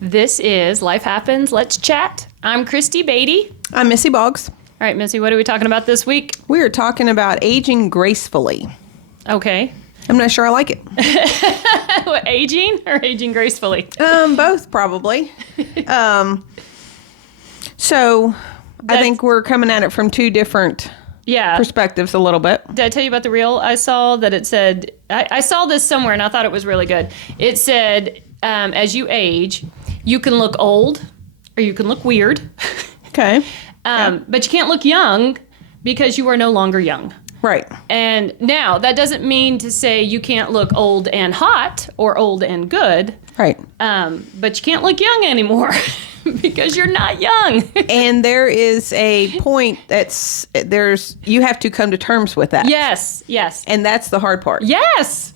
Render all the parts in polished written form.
This is Life Happens, Let's Chat. I'm Christy Beatty. I'm Missy Boggs. All right, Missy, what are we talking about this week? We are talking about aging gracefully. Okay. I'm not sure I like it. What, aging or aging gracefully? Both probably. So I think we're coming at it from two different perspectives a little bit. Did I tell you about the reel I saw that it said, I saw this somewhere and I thought it was really good. It said, as you age, you can look old or you can look weird. Okay. But you can't look young because you are no longer young. Right. And now that doesn't mean to say you can't look old and hot or old and good. Right. But you can't look young anymore because you're not young. And there is a point you have to come to terms with that. Yes. And that's the hard part. Yes.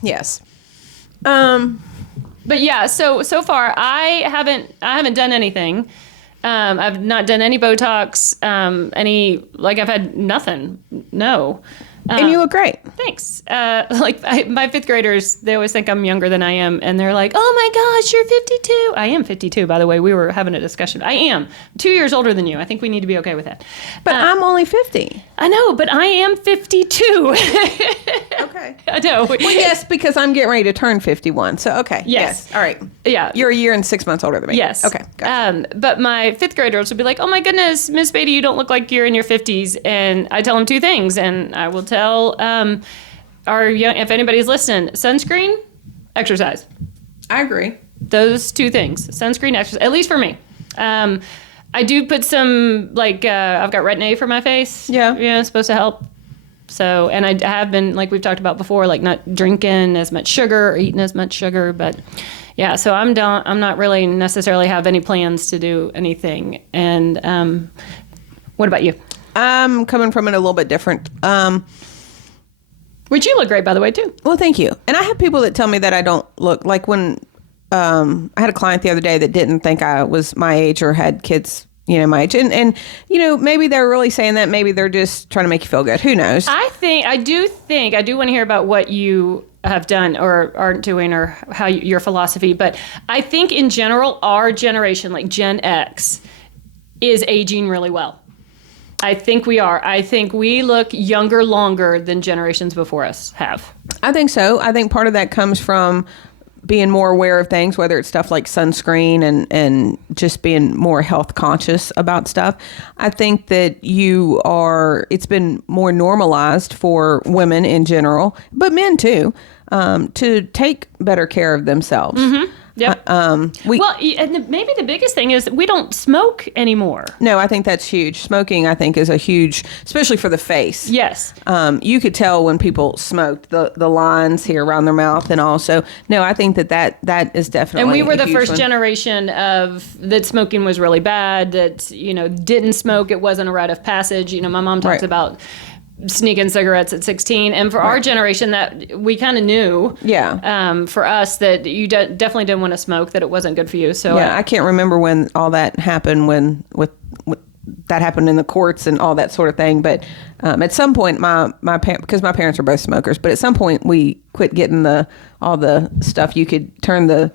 But yeah, so far I haven't done anything. I've not done any Botox, I've had nothing. No. And you look great. Thanks. My fifth graders, they always think I'm younger than I am. And they're like, oh my gosh, you're 52. I am 52, by the way. We were having a discussion. I am 2 years older than you. I think we need to be okay with that. But I'm only 50. I know, but I am 52. Okay. I know. Well, yes, because I'm getting ready to turn 51. So, okay. Yes. All right. Yeah. You're a year and 6 months older than me. Yes. Okay. Gotcha. But my fifth graders would be like, oh my goodness, Miss Beatty, you don't look like you're in your 50s. And I tell them two things. And I will tell if anybody's listening, sunscreen, exercise. I agree. Those two things, sunscreen, exercise, at least for me. I do put some, I've got Retin-A for my face. Yeah. Yeah, it's supposed to help. So, and I have been, like we've talked about before, like not drinking as much sugar or eating as much sugar. But yeah, so I'm not really necessarily have any plans to do anything. And what about you? I'm coming from it a little bit different. Which you look great, by the way, too. Well, thank you. And I have people that tell me that I don't look like when I had a client the other day that didn't think I was my age or had kids, my age. And maybe they're really saying that. Maybe they're just trying to make you feel good. Who knows? I do want to hear about what you have done or aren't doing or how your philosophy. But I think in general, our generation, like Gen X, is aging really well. I think we are. I think we look younger longer than generations before us have. I think so. I think part of that comes from being more aware of things, whether it's stuff like sunscreen and just being more health conscious about stuff. I think that it's been more normalized for women in general, but men too, to take better care of themselves. Mm-hmm. Yep. And maybe the biggest thing is we don't smoke anymore. No, I think that's huge. Smoking, I think, is a huge, especially for the face. Yes. You could tell when people smoked the lines here around their mouth, and also, no, I think that is definitely. And we were the first one. Generation that smoking was really bad. That didn't smoke. It wasn't a rite of passage. My mom talks about sneaking cigarettes at 16, and for our generation that we kind of knew for us that you definitely didn't want to smoke, that it wasn't good for you. So I can't remember when all that happened, when that happened in the courts and all that sort of thing, but at some point because my parents are both smokers, but at some point we quit getting all the stuff. You could turn the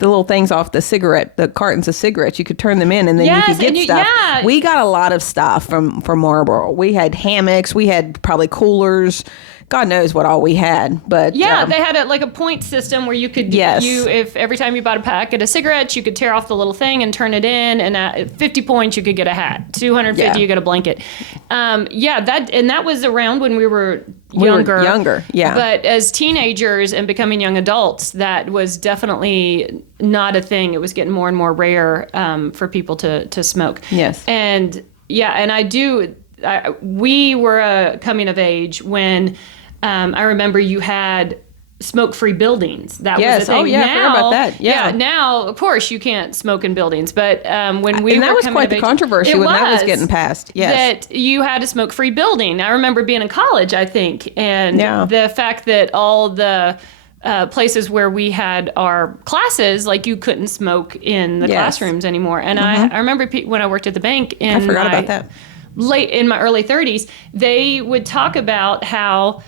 little things off the cartons of cigarettes, you could turn them in and then you could get stuff. Yeah. We got a lot of stuff from Marlboro. We had hammocks, we had probably coolers, God knows what all we had. But they had a point system where you could, if every time you bought a packet of cigarettes, you could tear off the little thing and turn it in, and at 50 points you could get a hat, 250 you get a blanket. That was around when we were younger. But as teenagers and becoming young adults, that was definitely not a thing. It was getting more and more rare for people to smoke. Yes. And we were coming of age when I remember you had smoke-free buildings. That was a thing. Oh, yeah, I forgot about that. Yeah. Now, of course, you can't smoke in buildings. But when we and were that was coming quite of the age, controversy when that was getting passed. Yes. That you had a smoke-free building. I remember being in college, I think, and the fact that all the places where we had our classes, like you couldn't smoke in the classrooms anymore. And I remember when I worked at the bank I forgot about that. Late in my early 30s, they would talk about how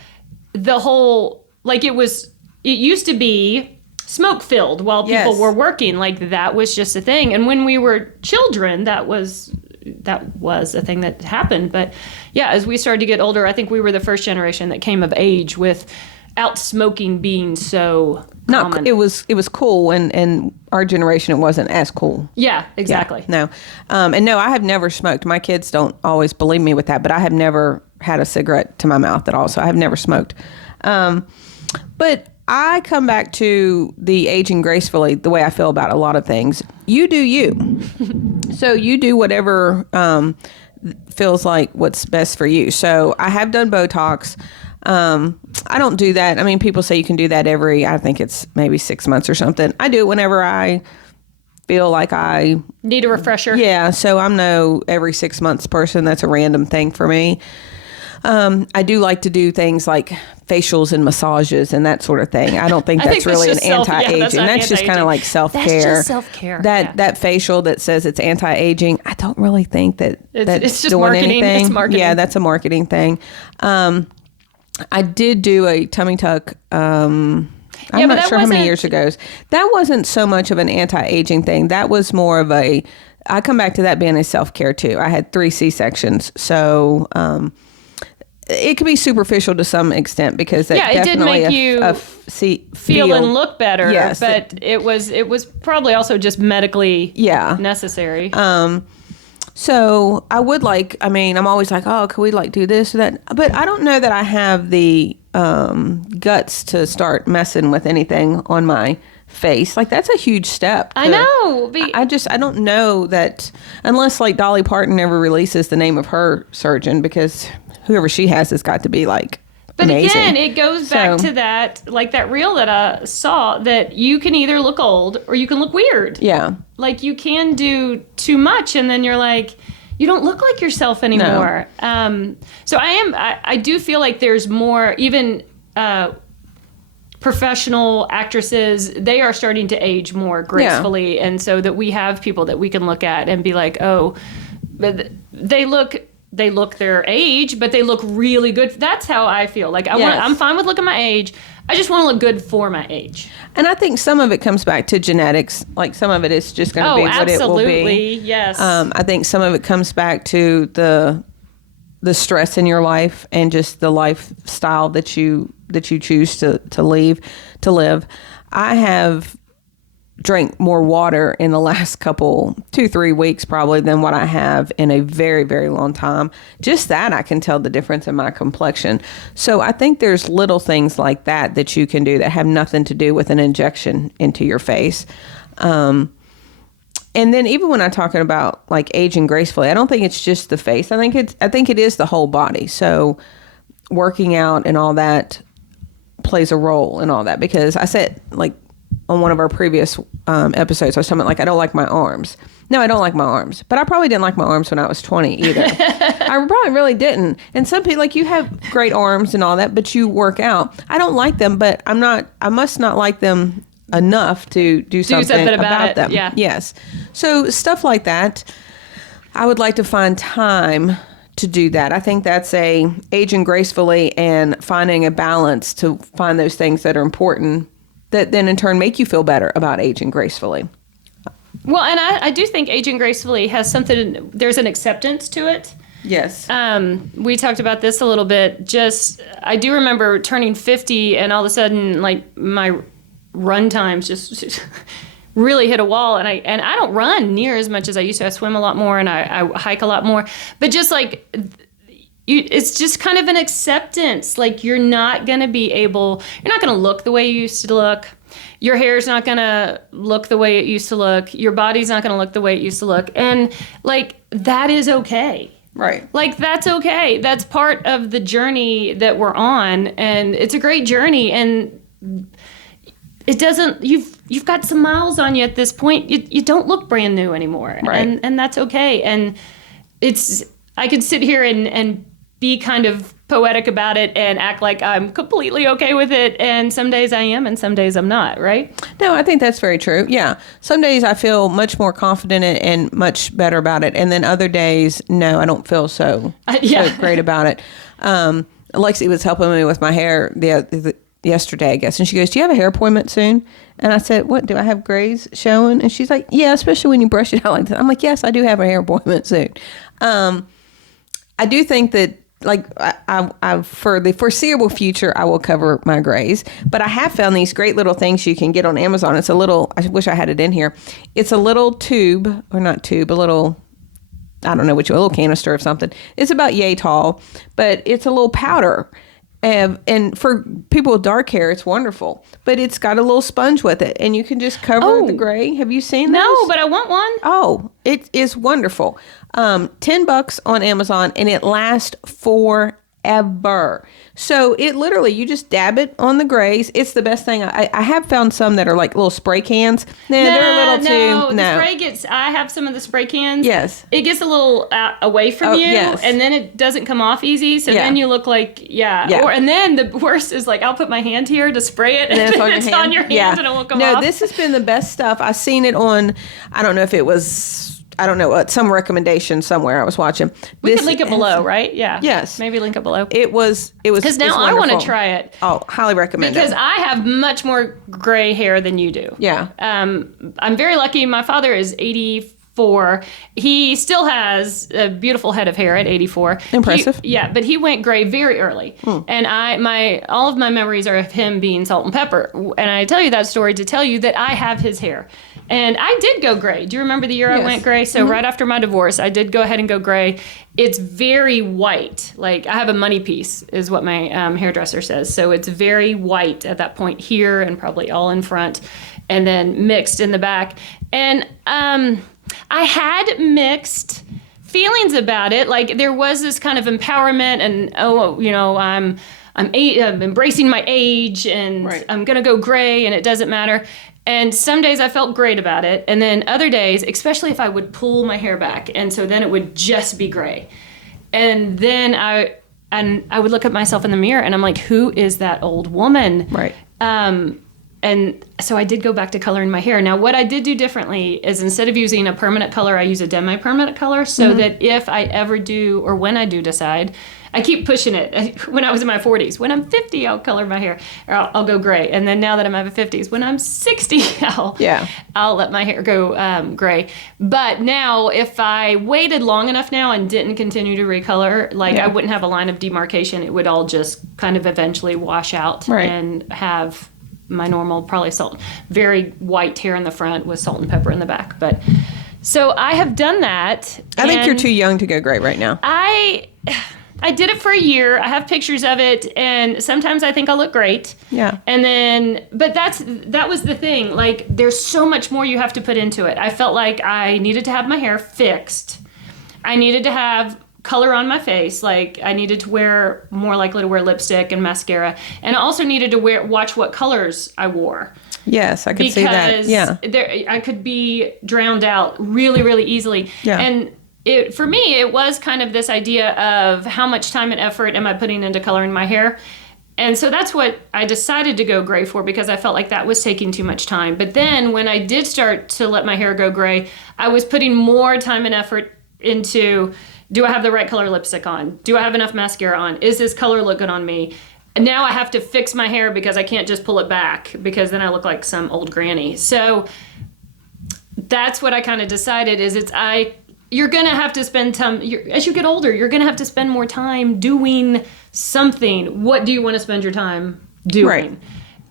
the whole, it used to be smoke filled while people were working. Like that was just a thing. And when we were children, that was a thing that happened. But yeah, as we started to get older, I think we were the first generation that came of age without smoking being so common. It was cool, and our generation, it wasn't as cool. Yeah, exactly. Yeah, no. And no, I have never smoked. My kids don't always believe me with that, but I have never had a cigarette to my mouth at all. So I have never smoked. But I come back to the aging gracefully, the way I feel about a lot of things. You do you. So you do whatever feels like what's best for you. So I have done Botox. I don't do that. I mean, people say you can do that I think it's maybe 6 months or something. I do it whenever I feel like I need a refresher. Yeah. So I'm no every 6 months person. That's a random thing for me. I do like to do things like facials and massages and that sort of thing. I don't think that's really an anti-aging. That's just kind of like self-care. That's just self-care. That facial that says it's anti-aging, I don't really think that's it's just doing marketing. anything. It's marketing. Yeah, that's a marketing thing. I did do a tummy tuck. I'm not sure how many years ago. That wasn't so much of an anti-aging thing. That was more of I come back to that being a self-care too. I had 3 C-sections. So, it can be superficial to some extent because that it did make you feel and look better. Yes, but it was probably also just medically necessary. So I would I'm always like, oh, can we do this or that? But I don't know that I have the guts to start messing with anything on my face. That's a huge step. I know. I don't know that unless Dolly Parton never releases the name of her surgeon, because whoever she has got to be But amazing. Again, it goes back to that, that reel that I saw, that you can either look old or you can look weird. Yeah. You can do too much and then you're you don't look like yourself anymore. No. So I do feel like there's more, even professional actresses, they are starting to age more gracefully. Yeah. And so that we have people that we can look at and be like, oh, they look their age, but they look really good. That's how I feel. I'm fine with looking my age. I just want to look good for my age. And I think some of it comes back to genetics. Some of it is just going to be what it will be. Absolutely, yes. I think some of it comes back to the stress in your life and just the lifestyle that you choose to live. I have drank more water in the last 2-3 weeks probably than what I have in a very, very long time. Just that I can tell the difference in my complexion. So I think there's little things like that you can do that have nothing to do with an injection into your face. And then even when I'm talking about aging gracefully, I don't think it's just the face. I think it is the whole body. So working out and all that plays a role in all that, because I said on one of our previous episodes, I was talking about I don't like my arms. No, I don't like my arms. But I probably didn't like my arms when I was 20 either. I probably really didn't. And some people, you have great arms and all that, but you work out. I don't like them, but I must not like them enough to do something about them. Yeah. Yes. So stuff like that, I would like to find time to do that. I think that's aging gracefully and finding a balance to find those things that are important that then in turn make you feel better about aging gracefully. Well, and I do think aging gracefully has there's an acceptance to it. Yes. We talked about this a little bit. I do remember turning 50 and all of a sudden, my run times just really hit a wall. And I don't run near as much as I used to. I swim a lot more and I hike a lot more. But just it's just kind of an acceptance. You're not going to look the way you used to look. Your hair's not going to look the way it used to look. Your body's not going to look the way it used to look. And that is okay. Right. That's okay. That's part of the journey that we're on. And it's a great journey. And it doesn't, you've got some miles on you at this point. You don't look brand new anymore. Right. And that's okay. And I could sit here and be kind of poetic about it and act like I'm completely okay with it. And some days I am and some days I'm not, right? No, I think that's very true. Yeah. Some days I feel much more confident and much better about it. And then other days, no, I don't feel so great about it. Lexi was helping me with my hair yesterday, I guess. And she goes, do you have a hair appointment soon? And I said, what, do I have grays showing? And she's like, yeah, especially when you brush it out like that. I'm like, yes, I do have a hair appointment soon. I do think that, like, I for the foreseeable future, I will cover my grays. But I have found these great little things you can get on Amazon. It's a little, I wish I had it in here. It's a little tube, or not tube, a little, I don't know which, a little canister of something. It's about yay tall, but it's a little powder. And for people with dark hair, it's wonderful. But it's got a little sponge with it, and you can just cover the gray. Have you seen those? No, but I want one. Oh, it is wonderful. $10 on Amazon, and it lasts forever. So it literally, you just dab it on the grays. It's the best thing. I have found some that are like little spray cans. They're a little too. No, the spray gets. I have some of the spray cans. Yes. It gets a little away from you, yes. and then it doesn't come off easy. So then you look like and then the worst is like I'll put my hand here to spray it, and then it's on your hand, and it won't come off. No, this has been the best stuff. I've seen it on. I don't know if it was. I don't know, some recommendation somewhere I was watching. We could link it below, right? Yeah. Yes. Maybe link it below. It was because now I want to try it. Oh, highly recommend because it. I have much more gray hair than you do. Yeah. I'm very lucky. My father is 84. He still has a beautiful head of hair at 84. Impressive. But he went gray very early. And all of my memories are of him being salt and pepper. And I tell you that story to tell you that I have his hair. And I did go gray. Do you remember the year I went gray? So right after my divorce, I did go ahead and go gray. It's very white. Like I have a money piece is what my hairdresser says. So it's very white at that point here and probably all in front and then mixed in the back. And I had mixed feelings about it. Like there was this kind of empowerment and, I'm embracing my age and I'm going to go gray and it doesn't matter. And some days I felt great about it. And then other days, especially if I would pull my hair back. And so then it would just be gray. And then I would look at myself in the mirror and I'm like, who is that old woman? Right. And so I did go back to coloring my hair. Now, what I did do differently is instead of using a permanent color, I use a demi-permanent color so that if I ever do, or when I do decide, I keep pushing it. When I was in my 40s, when I'm 50, I'll color my hair, or I'll go gray. And then now that I'm in my 50s, when I'm 60, I'll let my hair go gray. But now, if I waited long enough now and didn't continue to recolor, I wouldn't have a line of demarcation. It would all just kind of eventually wash out and have my normal, probably very white hair in the front with salt and pepper in the back. But so I have done that. I think you're too young to go gray right now. I did it for a year. I have pictures of it, and sometimes I think I'll look great. Yeah. And then, but that was the thing. Like, there's so much more you have to put into it. I felt like I needed to have my hair fixed. I needed to have color on my face. Like, I needed to more likely to wear lipstick and mascara. And I also needed to watch what colors I wore. Yes, I could see that. Yeah. I could be drowned out really, really easily. Yeah. And for me, it was kind of this idea of how much time and effort am I putting into coloring my hair. And so that's what I decided to go gray for because I felt like that was taking too much time. But then when I did start to let my hair go gray, I was putting more time and effort into, do I have the right color lipstick on? Do I have enough mascara on? Is this color look good on me? And now I have to fix my hair because I can't just pull it back because then I look like some old granny. So that's what I kind of decided you're going to have to spend time, as you get older, you're going to have to spend more time doing something. What do you want to spend your time doing?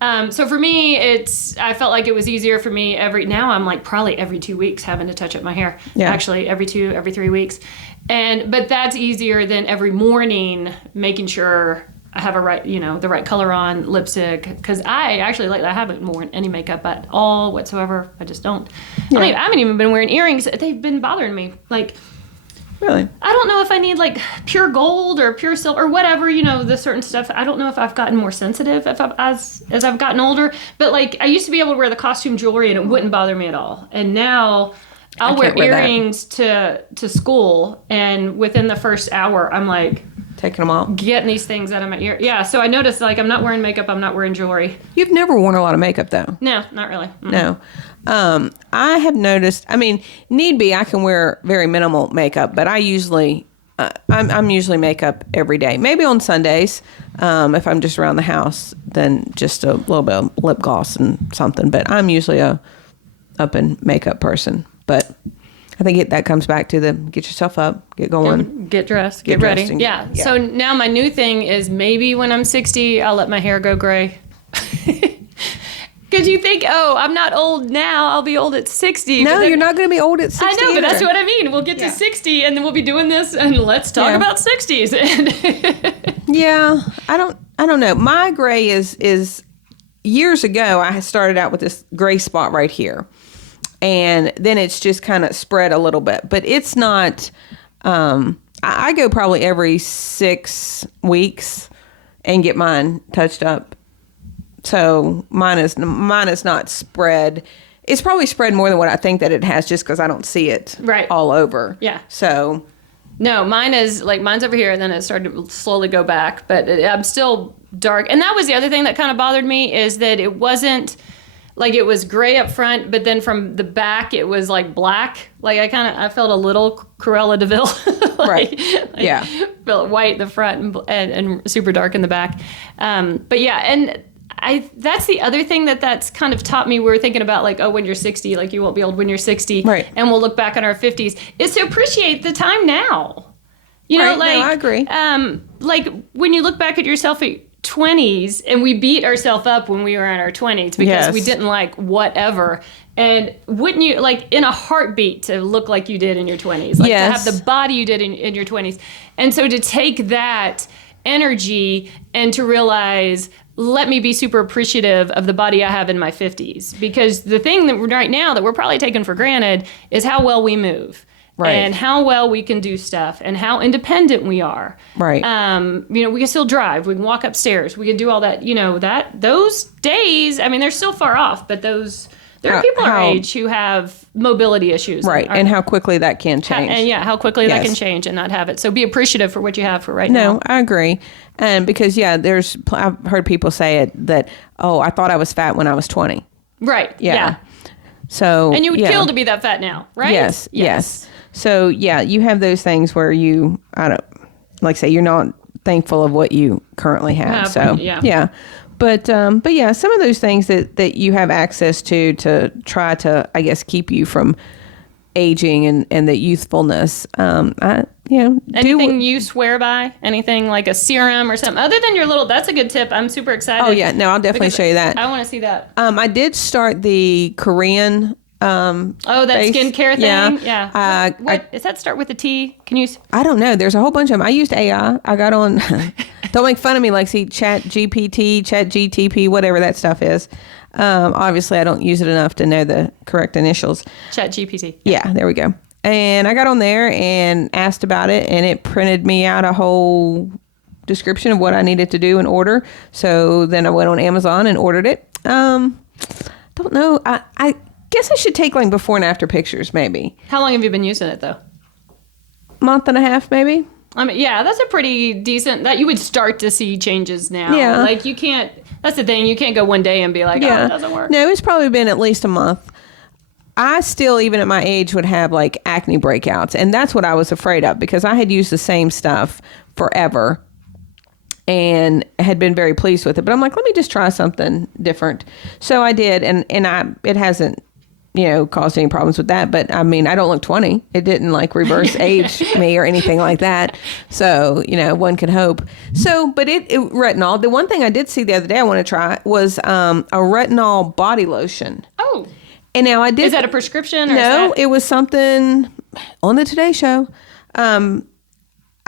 Right. So for me, I felt like it was easier for me now I'm like probably every 2 weeks having to touch up my hair. Yeah. Actually, every 3 weeks. But that's easier than every morning making sure I have the right color on, lipstick, because I haven't worn any makeup at all whatsoever. I just don't. Yeah. I haven't even been wearing earrings. They've been bothering me. Like, really? I don't know if I need like pure gold or pure silver or whatever, the certain stuff. I don't know if I've gotten more sensitive as I've gotten older. But like, I used to be able to wear the costume jewelry and it wouldn't bother me at all. And now I'll wear earrings to school, and within the first hour, I'm like, taking them off, getting these things out of my ear. Yeah, so I noticed like I'm not wearing makeup, I'm not wearing jewelry. You've never worn a lot of makeup though. No, not really. Mm-hmm. No. I have noticed, need be, I can wear very minimal makeup, but I usually I'm usually makeup every day. Maybe on Sundays, if I'm just around the house, then just a little bit of lip gloss and something. But I'm usually a up and makeup person. But I think that comes back to the get yourself up, get going, get dressed, get ready. Yeah. So now my new thing is maybe when I'm 60, I'll let my hair go gray. Because you think, oh, I'm not old now. I'll be old at 60. No, you're not going to be old at 60 I know, either. but that's what I mean. We'll get to 60, and then we'll be doing this, and let's talk about 60s. Yeah, I don't know. My gray is years ago, I started out with this gray spot right here. And then it's just kind of spread a little bit. But it's not, I go probably every 6 weeks and get mine touched up. So mine is not spread. It's probably spread more than what I think that it has, just because I don't see it all over. Yeah. So no, mine's over here, and then it started to slowly go back. But I'm still dark. And that was the other thing that kind of bothered me, is that it wasn't like it was gray up front, but then from the back it was like black. Like I felt a little Cruella de Vil. Yeah. Felt white in the front and super dark in the back. But yeah, and that's the other thing that's kind of taught me. We were thinking about like, oh, when you're 60, like you won't be old when you're 60. Right. And we'll look back on our 50s. Is to appreciate the time now. You know, like, no, I agree. Like when you look back at yourself at 20s, and we beat ourselves up when we were in our 20s because we didn't like whatever. And wouldn't you like in a heartbeat to look like you did in your 20s, like to have the body you did in your 20s. And so to take that energy and to realize, let me be super appreciative of the body I have in my 50s, because the thing that right now that we're probably taking for granted is how well we move. Right. And how well we can do stuff, and how independent we are. Right. You know, we can still drive. We can walk upstairs. We can do all that. You know, those days. I mean, they're still far off, but there are people our age who have mobility issues. Right. And how quickly that can change. How quickly that can change and not have it. So be appreciative for what you have for right now. No, I agree. And because I've heard people say it that, oh, I thought I was fat when I was 20. Right. Yeah. So. And you would kill to be that fat now, right? Yes. So, you have those things where you're not thankful of what you currently have. But some of those things that you have access to try to, I guess, keep you from aging and the youthfulness. Anything you swear by? Anything like a serum or something? Other than your that's a good tip. I'm super excited. Oh, yeah. No, I'll definitely show you that. I want to see that. I did start the Korean that face. Skincare thing? Yeah. What does that start with a T? Can you? I don't know. There's a whole bunch of them. I used AI. I got on. Don't make fun of me, Lexi. Chat GPT, Chat GTP, whatever that stuff is. Obviously, I don't use it enough to know the correct initials. Chat GPT. Yeah, there we go. And I got on there and asked about it, and it printed me out a whole description of what I needed to do and order. So then I went on Amazon and ordered it. Don't know. I guess I should take like before and after pictures, maybe. How long have you been using it, though? Month and a half, maybe. I mean, yeah, that's a pretty decent, that you would start to see changes now. Yeah. Like you can't, that's the thing, you can't go one day and be like, oh, it doesn't work. No, it's probably been at least a month. I still, even at my age, would have like acne breakouts. And that's what I was afraid of, because I had used the same stuff forever and had been very pleased with it. But I'm like, let me just try something different. So I did. And it hasn't, caused any problems with that. But I mean, I don't look 20. It didn't like reverse age me or anything like that. So, one could hope. So, but it retinol, the one thing I did see the other day I want to try was a retinol body lotion. Oh. And now I did. Is that a prescription? Or no, it was something on the Today Show. I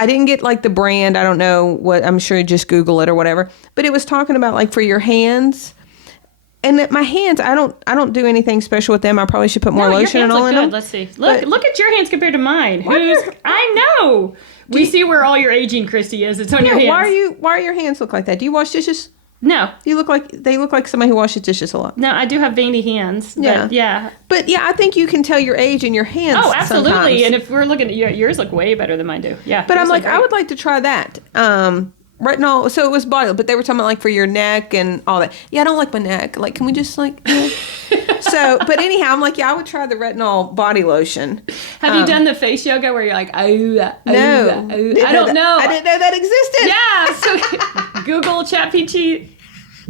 didn't get like the brand. I don't know what, I'm sure you just Google it or whatever, but it was talking about like for your hands. And my hands, I don't do anything special with them. I probably should put more lotion and all in them. Let's see. Look at your hands compared to mine. I know. We see where all your aging, Christy, is. It's on your hands. Why are your hands look like that? Do you wash dishes? No. They look like somebody who washes dishes a lot. No, I do have veiny hands. Yeah. But yeah, I think you can tell your age in your hands. Oh, absolutely. Sometimes. And if we're looking at yours, look way better than mine do. Yeah. But I'm like, I would like to try that. Retinol, so it was body, but they were talking about like for your neck and all that. Yeah, I don't like my neck. Like, can we just like, So, but anyhow, I'm like, I would try the retinol body lotion. Have you done the face yoga where you're like, no. I don't know. I didn't know that existed. Yeah. So Google ChatGPT.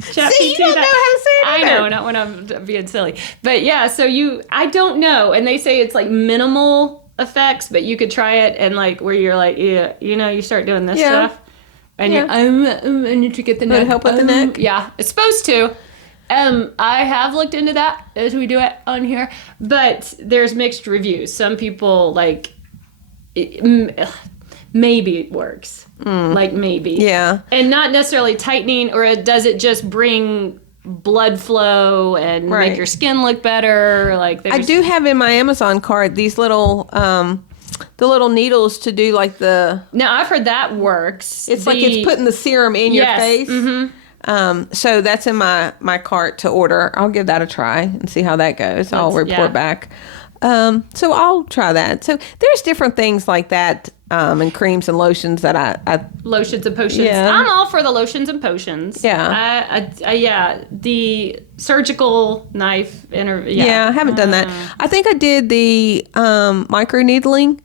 See, you don't know how to say it either. I know, not when I'm being silly. But yeah, so I don't know. And they say it's like minimal effects, but you could try it and like where you're like, yeah, you start doing this stuff. And you're, I need to get the neck. Help with the neck? Yeah, it's supposed to. I have looked into that as we do it on here, but there's mixed reviews. Some people like, maybe it works. Like maybe. Yeah. And not necessarily tightening, or does it just bring blood flow and make your skin look better? Like I do have in my Amazon cart these little the little needles to do like the. Now I've heard that works. It's like it's putting the serum in your face. Mm-hmm. So that's in my cart to order. I'll give that a try and see how that goes. I'll report back. So I'll try that. So there's different things like that, and creams and lotions that I lotions and potions. Yeah. I'm all for the lotions and potions. Yeah. I the surgical knife. Yeah, I haven't done that. I think I did the micro needling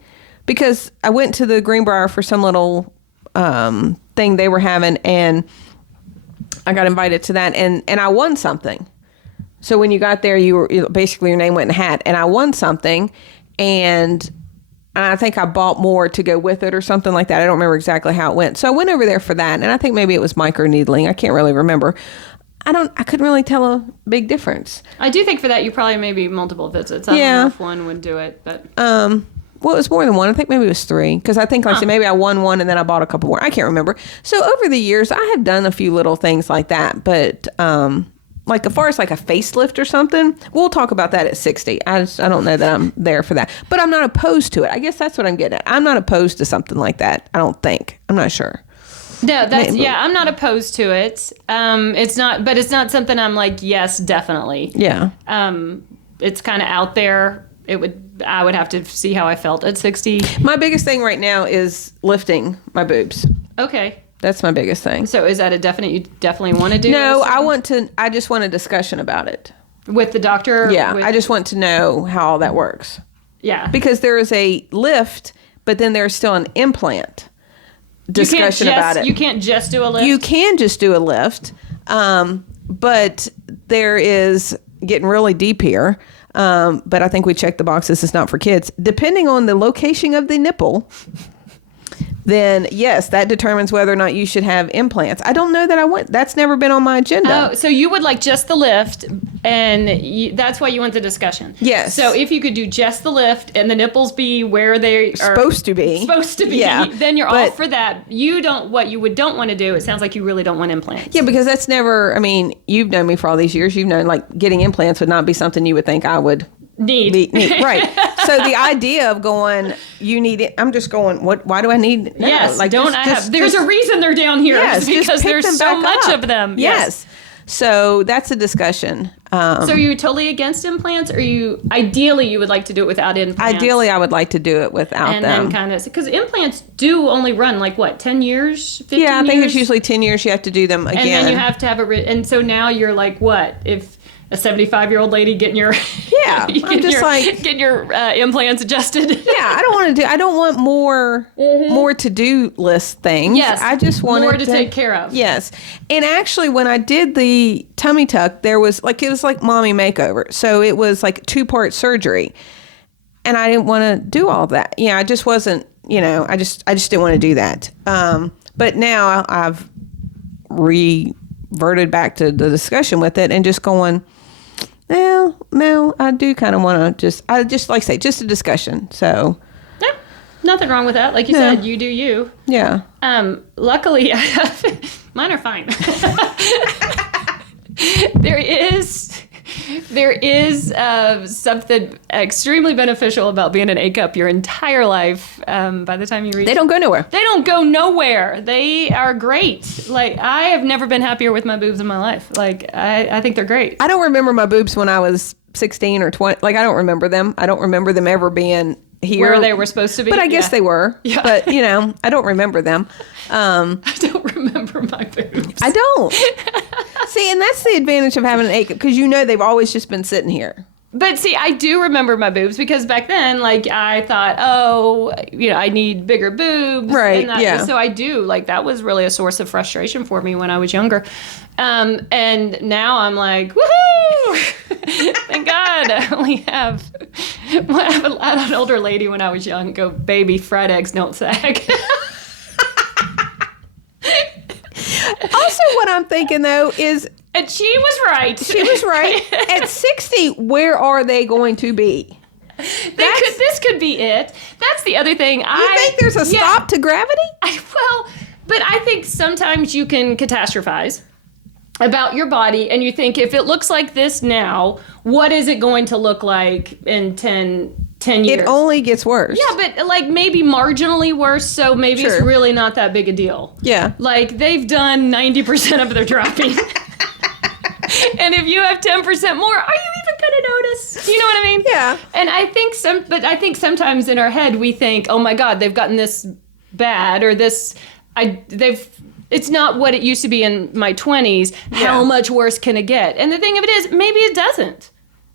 because I went to the Greenbrier for some little thing they were having, and I got invited to that, and I won something. So when you got there, basically your name went in a hat, and I won something, and I think I bought more to go with it or something like that. I don't remember exactly how it went. So I went over there for that, and I think maybe it was micro needling. I can't really remember. I couldn't really tell a big difference. I do think for that you probably maybe multiple visits. I don't know if one would do it, but well, it was more than one. I think maybe it was 3 because I think like I said, maybe I won one and then I bought a couple more. I can't remember. So over the years, I have done a few little things like that, but like as far as like a facelift or something, we'll talk about that at 60. I don't know that I'm there for that, but I'm not opposed to it. I guess that's what I'm getting at. I'm not opposed to something like that. I don't think. I'm not sure. No, I'm not opposed to it. It's not something I'm like, yes, definitely. Yeah. It's kind of out there. I would have to see how I felt at 60. My biggest thing right now is lifting my boobs. Okay. That's my biggest thing. So is that you definitely want to do? No, I just want a discussion about it. With the doctor? Yeah, I just want to know how all that works. Yeah. Because there is a lift, but then there's still an implant discussion about it. You can't just do a lift? You can just do a lift, but there is getting really deep here. But I think we checked the boxes. It's not for kids. Depending on the location of the nipple, then yes, that determines whether or not you should have implants. I don't know that I want. That's never been on my agenda. Oh, so you would like just the lift, and that's why you want the discussion. Yes. So if you could do just the lift and the nipples be where they are supposed to be, yeah, then you're all for that. You don't. What you don't want to do. It sounds like you really don't want implants. Yeah, because that's never. I mean, you've known me for all these years. You've known like getting implants would not be something you would think I would. Need. Right. So the idea of going, you need it. I'm just going, why do I need? No, yes. Like, there's a reason they're down here. Yes, because there's so much of them. Yes. So that's a discussion. So are you totally against implants, or ideally you would like to do it without implants? Ideally, I would like to do it without them. And then kind of, because implants do only run like what, 10 years, 15 years? Yeah, I think it's usually 10 years you have to do them again. And then you have to have and so now you're like, what, if a 75-year-old lady getting your getting your implants adjusted. Yeah, I don't want more to do list things. Yes, I just wanted more to take care of. Yes, and actually, when I did the tummy tuck, it was like mommy makeover, so it was like 2-part surgery, and I didn't want to do all that. Yeah, I just wasn't. I just didn't want to do that. But now I've reverted back to the discussion with it and just going. No, I do kind of want to I just like I say, just a discussion. So, yeah, nothing wrong with that. Like you said, you do you. Yeah. Luckily, mine are fine. There is something extremely beneficial about being an A-cup your entire life. By the time you reach, they don't go nowhere. They don't go nowhere. They are great. Like, I have never been happier with my boobs in my life. Like, I think they're great. I don't remember my boobs when I was 16 or 20. Like, I don't remember them. I don't remember them ever being here where they were supposed to be. But I guess they were. Yeah. But I don't remember them. I don't remember my boobs. I don't. See, and that's the advantage of having an A-cup, because they've always just been sitting here. But see, I do remember my boobs because back then, like, I thought, oh, I need bigger boobs. Right, yeah. So I do. Like, that was really a source of frustration for me when I was younger. And now I'm like, woohoo! Thank God. I had an older lady when I was young go, baby, fried eggs don't sag. Also, what I'm thinking, though, is... And she was right. She was right. At 60, where are they going to be? This could be it. That's the other thing. You think there's a stop to gravity? But I think sometimes you can catastrophize about your body, and you think, if it looks like this now, what is it going to look like in 10 years? It only gets worse. Yeah, but like maybe marginally worse, so maybe it's really not that big a deal. Yeah. Like, they've done 90% of their dropping. And if you have 10% more, are you even going to notice? You know what I mean? Yeah. And I think sometimes in our head we think, oh my God, they've gotten this bad, or it's not what it used to be in my 20s. Yeah. How much worse can it get? And the thing of it is, maybe it doesn't.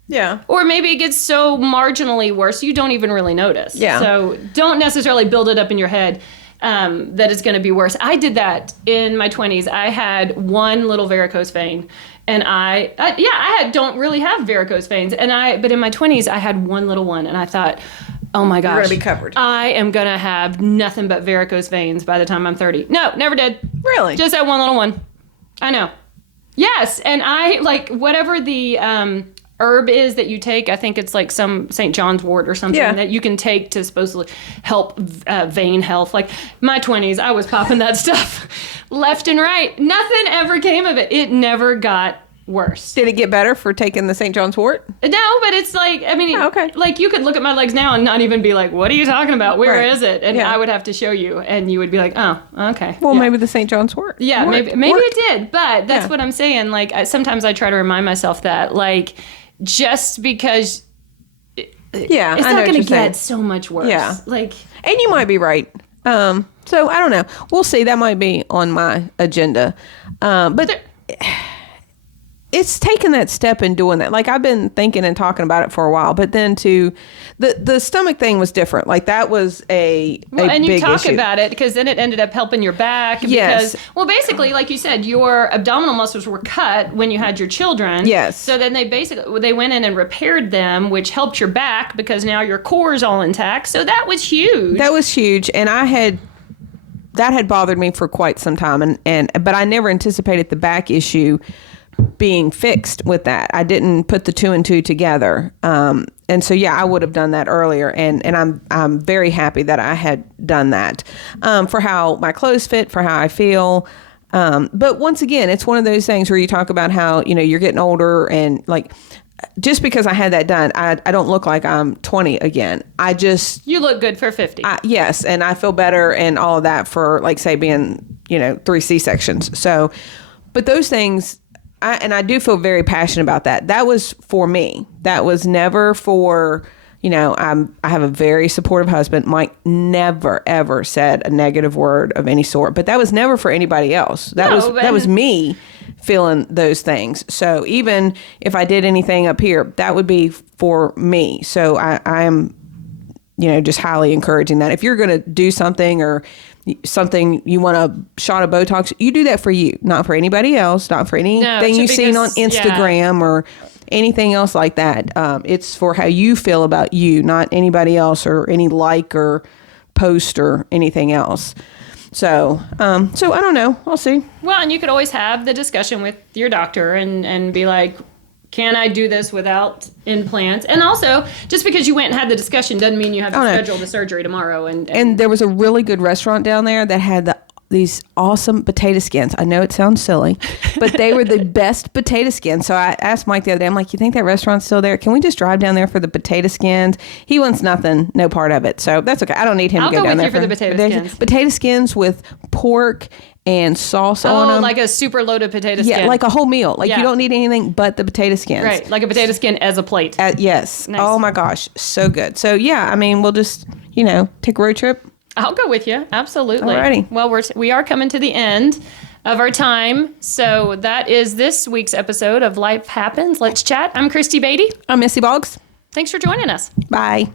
Yeah. Or maybe it gets so marginally worse you don't even really notice. Yeah. So don't necessarily build it up in your head that it's going to be worse. I did that in my 20s. I had one little varicose vein. And I don't really have varicose veins. But in my 20s, I had one little one. And I thought, oh my gosh. You're going to be covered. I am going to have nothing but varicose veins by the time I'm 30. No, never did. Really? Just that one little one. I know. Yes. And I, like, whatever the herb is that you take, I think it's like some St. John's wort or something that you can take to supposedly help vein health. Like, my 20s, I was popping that stuff left and right. Nothing ever came of it. It never got worse. Did it get better for taking the St. John's wort? No, but it's like, I mean, like, you could look at my legs now and not even be like, what are you talking about? Where is it? And I would have to show you, and you would be like, oh, okay. Well, maybe the St. John's wort. Yeah, maybe it did. But that's what I'm saying. Like, sometimes I try to remind myself that, like, just because it's not going to get so much worse. Yeah. Like, and you might be right. So I don't know. We'll see. That might be on my agenda. But it's taking that step and doing that. Like, I've been thinking and talking about it for a while, but then the stomach thing was different. Like, that was a and you big talk issue. about it because then it ended up helping your back. Yes. Because, well, basically, like you said, your abdominal muscles were cut when you had your children. Yes. So then they went in and repaired them, which helped your back because now your core is all intact. So that was huge. That was huge, and that had bothered me for quite some time, but I never anticipated the back issue being fixed with that. I didn't put the two and two together. And so, I would have done that earlier. And I'm very happy that I had done that, for how my clothes fit, for how I feel. But once again, it's one of those things where you talk about how, you're getting older, and like, just because I had that done, I don't look like I'm 20 again. You look good for 50. Yes. And I feel better and all of that for, like, say, being, 3 C-sections. So, but those things, I do feel very passionate about that. That was for me. That was never for, I have a very supportive husband. Mike never, ever said a negative word of any sort, but that was never for anybody else. That was me feeling those things. So even if I did anything up here, that would be for me. So I am, just highly encouraging that. If you're going to do something or something, you want a shot of Botox, you do that for you, not for anybody else, not for anything you've seen on Instagram or anything else like that. It's for how you feel about you, not anybody else or any like or post or anything else. So I don't know. I'll see. Well, and you could always have the discussion with your doctor and be like, can I do this without implants? And also, just because you went and had the discussion doesn't mean you have to schedule the surgery tomorrow. And there was a really good restaurant down there that had these awesome potato skins. I know it sounds silly, but they were the best potato skins. So I asked Mike the other day, I'm like, you think that restaurant's still there? Can we just drive down there for the potato skins? He wants nothing, no part of it. So that's okay. I don't need him to go down there. I'll go with you for the potato skins. Potato skins with pork and sauce on them. Like a super loaded potato skin. Yeah, like a whole meal. Like, you don't need anything but the potato skins. Right, like a potato skin as a plate. Yes. Nice. Oh my gosh, so good. So we'll just, take a road trip. I'll go with you. Absolutely. Alrighty. Well, we are coming to the end of our time. So that is this week's episode of Life Happens. Let's chat. I'm Christy Beatty. I'm Missy Boggs. Thanks for joining us. Bye.